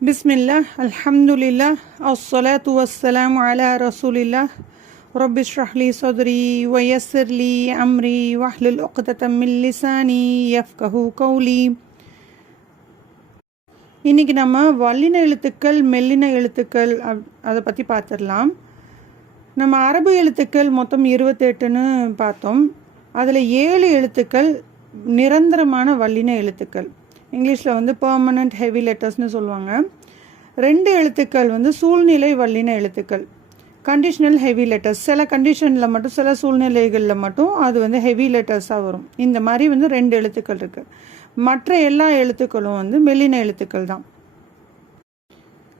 பிஸ்மில்லாஹ் அல்ஹம்துலில்லாஹ் அஸ்ஸலாத்து வஸ்ஸலாமு அலா ரசூலில்லாஹ் ரப்பி இஷ்ரஹ் லி ஸத்ரி வ யஸ்ஸிர் லி அம்ரி வஹ்லுல் உக்ததம் மின் லிசானி யஃப்கஹு கௌலி. இன்றைக்கி நம்ம வல்லின எழுத்துக்கள் மெல்லின எழுத்துக்கள் அதை பற்றி பார்த்துடலாம். நம்ம அரபு எழுத்துக்கள் மொத்தம் 28ன்னு பார்த்தோம். அதில் 7 எழுத்துக்கள் நிரந்தரமான வல்லின எழுத்துக்கள், இங்கிலீஷில் பெர்மனண்ட் ஹெவி லெட்டர்ஸ்னு சொல்லுவாங்க. 2 எழுத்துக்கள் சூழ்நிலை வல்லின எழுத்துக்கள், கண்டிஷனல் ஹெவி லெட்டர்ஸ். சில கண்டிஷனில் மட்டும், சில சூழ்நிலைகளில் மட்டும் அது ஹெவி லெட்டர்ஸாக வரும். இந்த மாதிரி 2 எழுத்துக்கள் இருக்குது. மற்ற எல்லா எழுத்துக்களும் மெல்லின எழுத்துக்கள் தான்.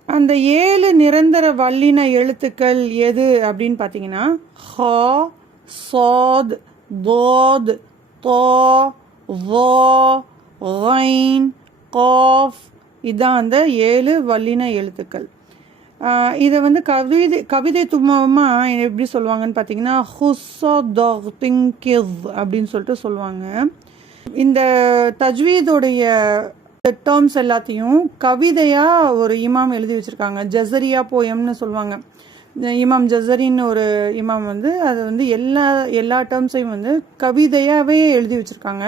அந்த 7 நிரந்தர வல்லின எழுத்துக்கள் எது அப்படின்னு பார்த்தீங்கன்னா, ஹ, சாத், தாத், தா, வா, கைன், காஃப். இதுதான் அந்த 7 வல்லின எழுத்துக்கள். இதை கவிதை தும்மமாக எப்படி சொல்லுவாங்கன்னு பார்த்தீங்கன்னா, ஹுஸ்ஸிங்கிஸ் அப்படின்னு சொல்லிட்டு சொல்லுவாங்க. இந்த தஜ்வீதோடைய டேர்ம்ஸ் எல்லாத்தையும் கவிதையாக ஒரு இமாம் எழுதி வச்சுருக்காங்க. ஜஸரியா போயம்னு சொல்லுவாங்க. இமாம் ஜஸரின்னு ஒரு இமாம் அது எல்லா டேர்ம்ஸையும் கவிதையாகவே எழுதி வச்சுருக்காங்க.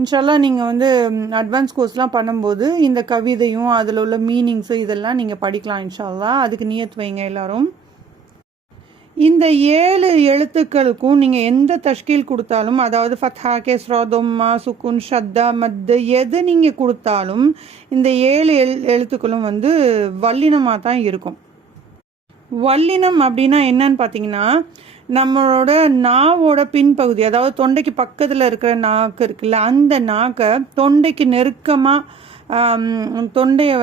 இன்ஷால்லா நீங்கள் அட்வான்ஸ் கோர்ஸ்லாம் பண்ணும்போது இந்த கவிதையும் அதில் உள்ள மீனிங்ஸு இதெல்லாம் நீங்கள் படிக்கலாம் இன்ஷால்லா. அதுக்கு நியத் வைங்க எல்லாரும். இந்த 7 எழுத்துக்களுக்கும் நீங்கள் எந்த தஷ்கீல் கொடுத்தாலும், அதாவது ஃபத்ஹா, கெஸ்ரா, தொம்மா, சுக்குன், ஷத்தா, மத்து, எது நீங்கள் கொடுத்தாலும் இந்த 7 எழுத்துக்களும் வல்லினமாக தான் இருக்கும். வல்லினம் அப்படின்னா என்னன்னு பார்த்தீங்கன்னா, நம்மளோட நாவோட பின்பகுதி, அதாவது தொண்டைக்கு பக்கத்தில் இருக்கிற நாக்கு இருக்குல்ல, அந்த நாக்கை தொண்டைக்கு நெருக்கமாக தொண்டையை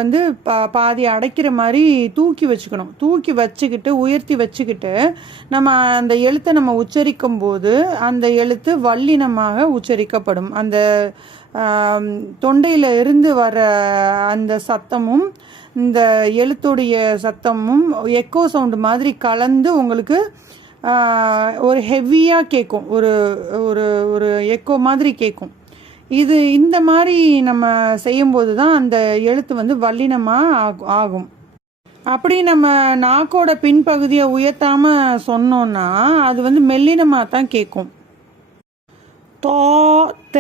பாதி அடைக்கிற மாதிரி தூக்கி வச்சுக்கணும். தூக்கி வச்சுக்கிட்டு உயர்த்தி வச்சுக்கிட்டு நம்ம அந்த எழுத்தை நம்ம உச்சரிக்கும் போது அந்த எழுத்து வல்லினமாக உச்சரிக்கப்படும். அந்த தொண்டையில் இருந்து வர அந்த சத்தமும் இந்த எழுத்துடைய சத்தமும் எக்கோ சவுண்டு மாதிரி கலந்து உங்களுக்கு ஒரு ஹெவியாக கேட்கும், ஒரு ஒரு ஒரு எக்கோ மாதிரி கேட்கும். இந்த மாதிரி நம்ம செய்யும்போது தான் அந்த எழுத்து வல்லினமாக ஆகும். அப்படி நம்ம நாக்கோட பின்பகுதியை உயர்த்தாமல் சொன்னோன்னா அது மெல்லினமாக தான் கேட்கும். தோ, த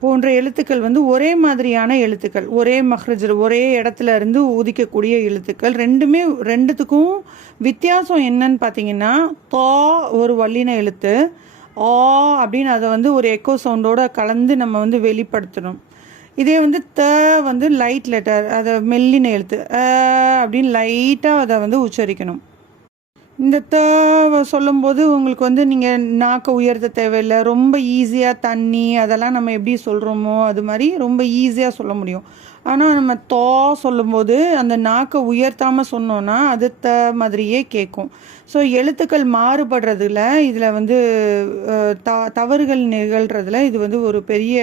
போன்ற எழுத்துக்கள் ஒரே மாதிரியான எழுத்துக்கள், ஒரே மஹ்ரஜில் ஒரே இடத்துல இருந்து ஊதிக்கக்கூடிய எழுத்துக்கள். ரெண்டுத்துக்கும் வித்தியாசம் என்னன்னு பார்த்தீங்கன்னா, தோ ஒரு வல்லின எழுத்து, ஆ அப்படின்னு அதை ஒரு எக்கோ சவுண்டோட கலந்து நம்ம வெளிப்படுத்தணும். இதே த லைட் லெட்டர், அதை மெல்லின எழுத்து, அப்படின்னு லைட்டாக அதை உச்சரிக்கணும். இந்த த சொல்லும்போது உங்களுக்கு நீங்கள் நாக்கை உயர்த்த தேவையில்லை. ரொம்ப ஈஸியாக தண்ணி அதெல்லாம் நம்ம எப்படி சொல்கிறோமோ அது மாதிரி ரொம்ப ஈஸியாக சொல்ல முடியும். ஆனால் நம்ம தோ சொல்லும்போது அந்த நாக்கை உயர்த்தாமல் சொன்னோன்னா அது த மாதிரியே கேட்கும். ஸோ எழுத்துக்கள் மாறுபடுறதுல இதில் தவறுகள் நிகழ்கிறதுல இது ஒரு பெரிய,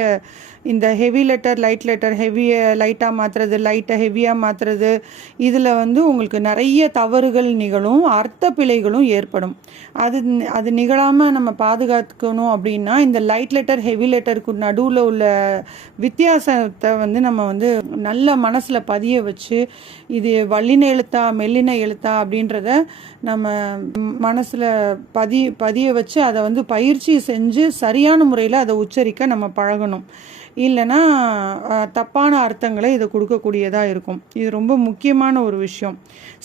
இந்த ஹெவி லெட்டர் லைட் லெட்டர், ஹெவியை லைட்டாக மாற்றுறது, லைட்டை ஹெவியாக மாற்றுறது, இதில் உங்களுக்கு நிறைய தவறுகள் நிகழும், அர்த்த பிழைகளும் ஏற்படும். அது நிகழாமல் நம்ம பாதுகாத்துக்கணும் அப்படின்னா இந்த லைட் லெட்டர் ஹெவி லெட்டருக்கு நடுவில் உள்ள வித்தியாசத்தை நம்ம நல்ல மனசில் பதிய வச்சு, இது வல்லின எழுத்தா மெல்லின எழுத்தா அப்படின்றத நம்ம மனசில் பதிய வச்சு அதை பயிற்சி செஞ்சு சரியான முறையில் அதை உச்சரிக்க நம்ம பழகணும். இல்லைன்னா தப்பான அர்த்தங்களை இதை கொடுக்கக்கூடியதாக இருக்கும். இது ரொம்ப முக்கியமான ஒரு விஷயம்.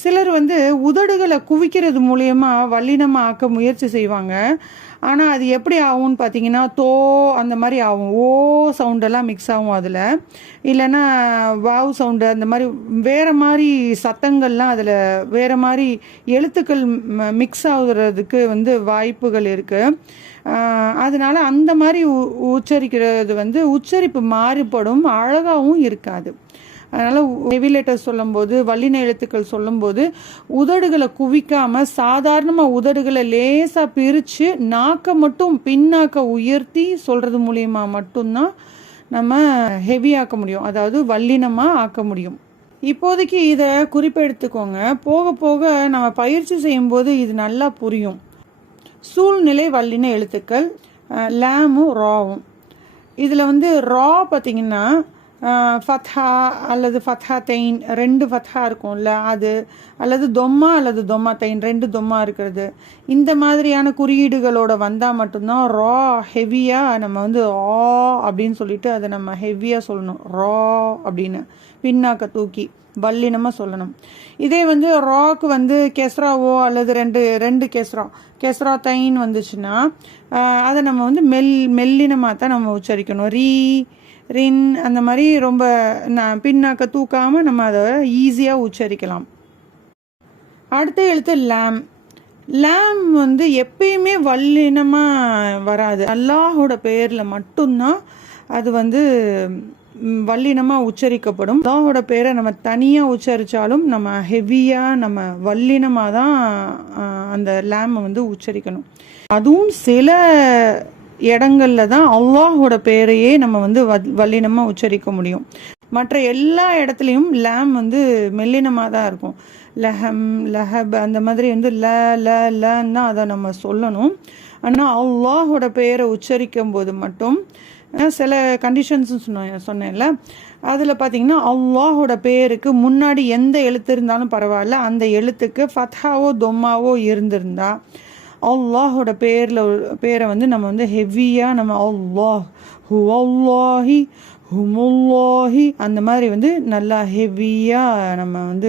சிலர் உதடுகளை குவிக்கிறது மூலயமா வல்லினமாக ஆக்க முயற்சி செய்வாங்க. ஆனால் அது எப்படி ஆகும்னு பார்த்தீங்கன்னா, தோ அந்த மாதிரி ஆகும், ஓ சவுண்டெல்லாம் மிக்ஸ் ஆகும் அதில், இல்லைன்னா வாவ் சவுண்டு, அந்த மாதிரி வேறு மாதிரி சத்தங்கள்லாம் அதில் வேறு மாதிரி எழுத்துக்கள் மிக்ஸ் ஆகுறதுக்கு வாய்ப்புகள் இருக்குது. அதனால் அந்த மாதிரி உச்சரிக்கிறது உச்சரிப்பு மாறுபடும், அழகாகவும் இருக்காது. அதனால் ஹெவி லெட்டர் சொல்லும்போது, வல்லின எழுத்துக்கள் சொல்லும்போது உதடுகளை குவிக்காமல் சாதாரணமாக உதடுகளை லேசாக பிரித்து நாக்கை மட்டும் பின்னாக்க உயர்த்தி சொல்கிறது மூலியமா மட்டும்தான் நம்ம ஹெவியாக்க முடியும், அதாவது வல்லினமாக ஆக்க முடியும். இப்போதைக்கு இதை குறிப்பெடுத்துக்கோங்க. போக போக நம்ம பயிற்சி செய்யும்போது இது நல்லா புரியும். சூழ்நிலை வல்லின எழுத்துக்கள் லேமும் ராவும். இதில் ரா பார்த்திங்கன்னா ஃபத்ஹா அல்லது ஃபத்ஹா தைன் 2 ஃபத்ஹா இருக்கும்ல அது, அல்லது தொம்மா அல்லது தொம்மா தைன் 2 தொம்மா இருக்கிறது, இந்த மாதிரியான குறியீடுகளோட வந்தால் மட்டும்தான் ரா ஹெவியாக நம்ம வந்து ஆ அப்படின்னு சொல்லிட்டு அதை நம்ம ஹெவியாக சொல்லணும். ரா அப்படின்னு பின்னாக்க தூக்கி வல்லினமாக சொல்லணும். இதே வந்து ராக்கு வந்து கெஸ்ராவோ அல்லது ரெண்டு கெஸ்ரா தைன் வந்துச்சுன்னா அதை நம்ம வந்து மெல்லினமாக தான் நம்ம உச்சரிக்கணும். ரின் அந்த மாதிரி ரொம்ப பின்னாக்க தூக்காமல் நம்ம அதை ஈஸியாக உச்சரிக்கலாம். அடுத்த எழுத்து லாம் வந்து எப்பயுமே வல்லினமாக வராது. அல்லாஹோட பெயரில் மட்டும்தான் அது வந்து வல்லினமாக உச்சரிக்கப்படும். அல்லாஹோட பேரை நம்ம தனியாக உச்சரித்தாலும் நம்ம ஹெவியாக நம்ம வல்லினமாக தான் அந்த லேமை வந்து உச்சரிக்கணும். அதுவும் சில இடங்களில் தான் அல்லாஹோட பேரையே நம்ம வந்து வல்லினமாக உச்சரிக்க முடியும். மற்ற எல்லா இடத்துலையும் லாம் வந்து மெல்லினமாக தான் இருக்கும். லஹம் லஹப் அந்த மாதிரி வந்து லன்னு அதை நம்ம சொல்லணும். ஆனால் அல்லாஹோட பெயரை உச்சரிக்கும் போது மட்டும் சில கண்டிஷன்ஸ் சொன்னேன்ல, அதில் பார்த்தீங்கன்னா அல்லாஹோட பேருக்கு முன்னாடி எந்த எழுத்து இருந்தாலும் பரவாயில்ல, அந்த எழுத்துக்கு ஃபத்ஹாவோ தொம்மாவோ இருந்திருந்தா அல்லாஹோட பேரை வந்து நம்ம வந்து ஹெவியாக நம்ம அல்லாஹ் ஹுவல்லாஹி ஹுமுல்லாஹி அந்த மாதிரி வந்து நல்லா ஹெவியாக நம்ம வந்து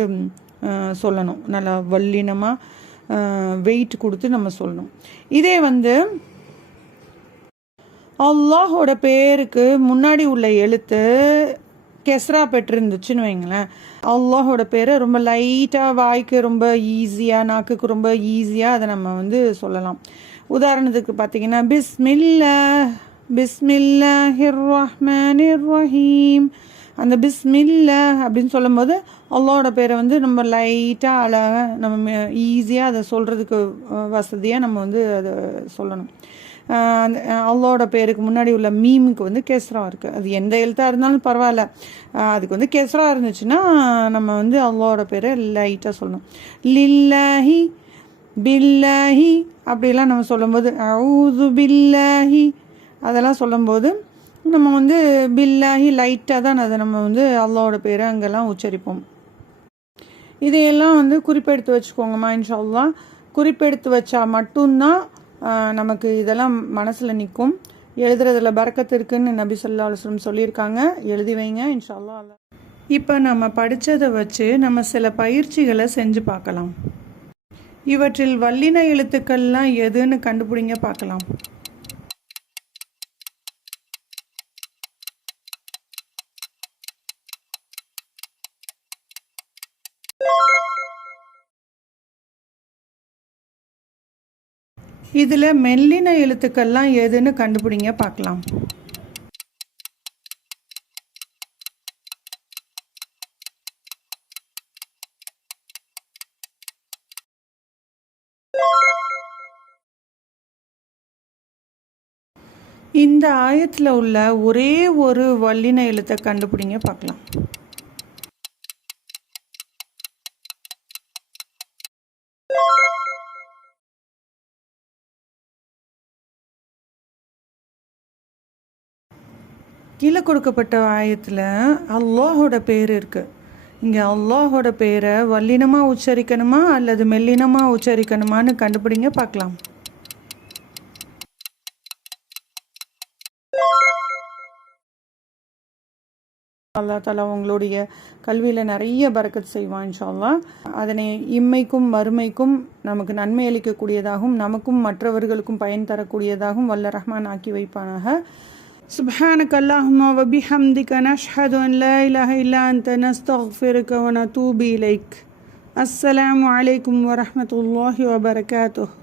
சொல்லணும். நல்லா வல்லினமாக வெயிட் கொடுத்து நம்ம சொல்லணும். இதே வந்து அல்லாஹோட பேருக்கு முன்னாடி உள்ள எழுத்து கெஸ்ரா பெற்றிருந்துச்சுன்னு வைங்களேன், அல்லாஹோட பேரை ரொம்ப லைட்டாக வாய்க்கு ரொம்ப ஈஸியாக நாக்குக்கு ரொம்ப ஈஸியாக அதை நம்ம வந்து சொல்லலாம். உதாரணத்துக்கு பார்த்தீங்கன்னா பிஸ்மில்லாஹிர் ரஹ்மானிர் ரஹீம். அந்த பிஸ்மில்லா அப்படின்னு சொல்லும்போது அல்லாஹோட பேரை வந்து நம்ம லைட்டாக அழகாக நம்ம ஈஸியாக அதை சொல்கிறதுக்கு வசதியாக நம்ம வந்து அதை சொல்லணும். அல்லாஹோட பேருக்கு முன்னாடி உள்ள மீமுக்கு வந்து கெஸ்ரா இருக்குது. அது எந்த எழுத்தாக இருந்தாலும் பரவாயில்ல, அதுக்கு வந்து கெஸ்ரா இருந்துச்சுன்னா நம்ம வந்து அல்லாஹோட பேரை லைட்டாக சொல்லணும். லில்லாஹி பில்லாஹி அப்படிலாம் நம்ம சொல்லும்போது அஊது பில்லாஹி அதெல்லாம் சொல்லும்போது நம்ம வந்து பில்லாஹி லைட்டாக தான் அதை நம்ம வந்து அல்லாஹோட பேரை அங்கெல்லாம் உச்சரிப்போம். இதையெல்லாம் வந்து குறிப்பெடுத்து வச்சுக்கோங்கம்மா. இன்ஷா அல்லாஹ் குறிப்பெடுத்து வச்சா மட்டும்தான் நமக்கு இதெல்லாம் மனசில் நிற்கும். எழுதுறதுல பரக்கத்து இருக்குன்னு நபி ஸல்லல்லாஹு அலைஹி வஸல்லம் சொல்லியிருக்காங்க. எழுதி வைங்க இன்ஷா அல்லாஹ். இப்போ நம்ம படித்ததை வச்சு நம்ம சில பயிற்சிகளை செஞ்சு பார்க்கலாம். இவற்றில் வல்லின எழுத்துக்கள்லாம் எதுன்னு கண்டுபிடிங்க பார்க்கலாம். இதில் மெல்லின எழுத்துக்கள்லாம் எதுன்னு கண்டுபிடிங்க பார்க்கலாம். இந்த ஆயத்தில் உள்ள ஒரே ஒரு வல்லின எழுத்தை கண்டுபிடிங்க பார்க்கலாம். கீழே கொடுக்கப்பட்ட ஆயத்தில் அல்லாஹோட பேர் இருக்குது. இங்கே அல்லாஹோட பேரை வல்லினமாக உச்சரிக்கணுமா அல்லது மெல்லினமாக உச்சரிக்கணுமான்னு கண்டுபிடிங்க பார்க்கலாம். அல்லாஹ் தஆலா உங்களுடைய கல்வியில் நிறைய பரக்கத் செய்வான் இன்ஷா அல்லாஹ். அதனை இம்மைக்கும் மறுமைக்கும் நமக்கு நன்மை அளிக்கக்கூடியதாகவும் நமக்கும் மற்றவர்களுக்கும் பயன் தரக்கூடியதாகவும் வல்ல ரஹ்மான் ஆக்கி வைப்பானாக. சுப்ஹானக அல்லாஹும்ம வ பிஹம்திக நஷ்ஹது அன் லா இலாஹ இல்லா அன்த நஸ்தக்ஃபிருக வ நதூபு இலைக். அஸ்ஸலாமு அலைக்கும் வ ரஹ்மத்துல்லாஹி வ பரகாத்துஹு.